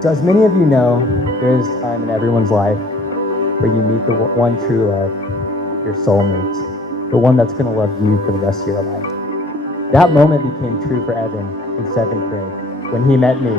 So as many of you know, there is a time in everyone's life where you meet the one true love, your soulmate, the one that's going to love you for the rest of your life. That moment became true for Evan in 7th grade when he met me.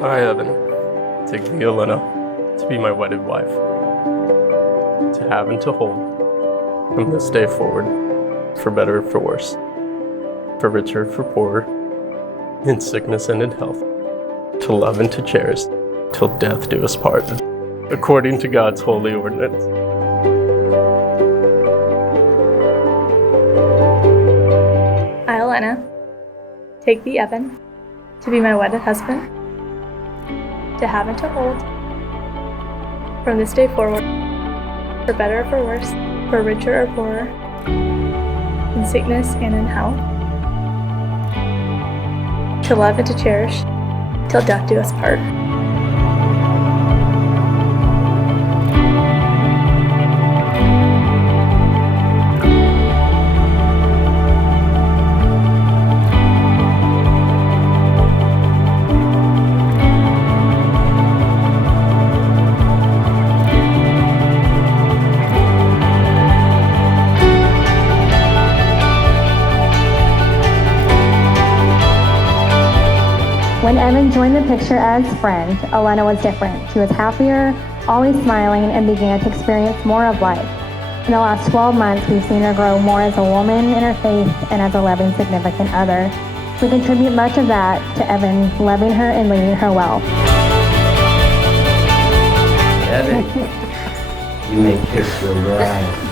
I, Evan, take thee, Elena, to be my wedded wife, to have and to hold, from this day forward, for better or for worse, for richer or for poorer, in sickness and in health, to love and to cherish, till death do us part, according to God's holy ordinance. I, Elena, take thee, Evan, to be my wedded husband, to have and to hold, from this day forward, for better or for worse, for richer or poorer, in sickness and in health, to love and to cherish, till death do us part. When Evan joined the picture as friend, Elena was different. She was happier, always smiling, and began to experience more of life. In the last 12 months, we've seen her grow more as a woman in her faith and as a loving, significant other. We contribute much of that to Evan loving her and leading her well. Evan, you may kiss your bride.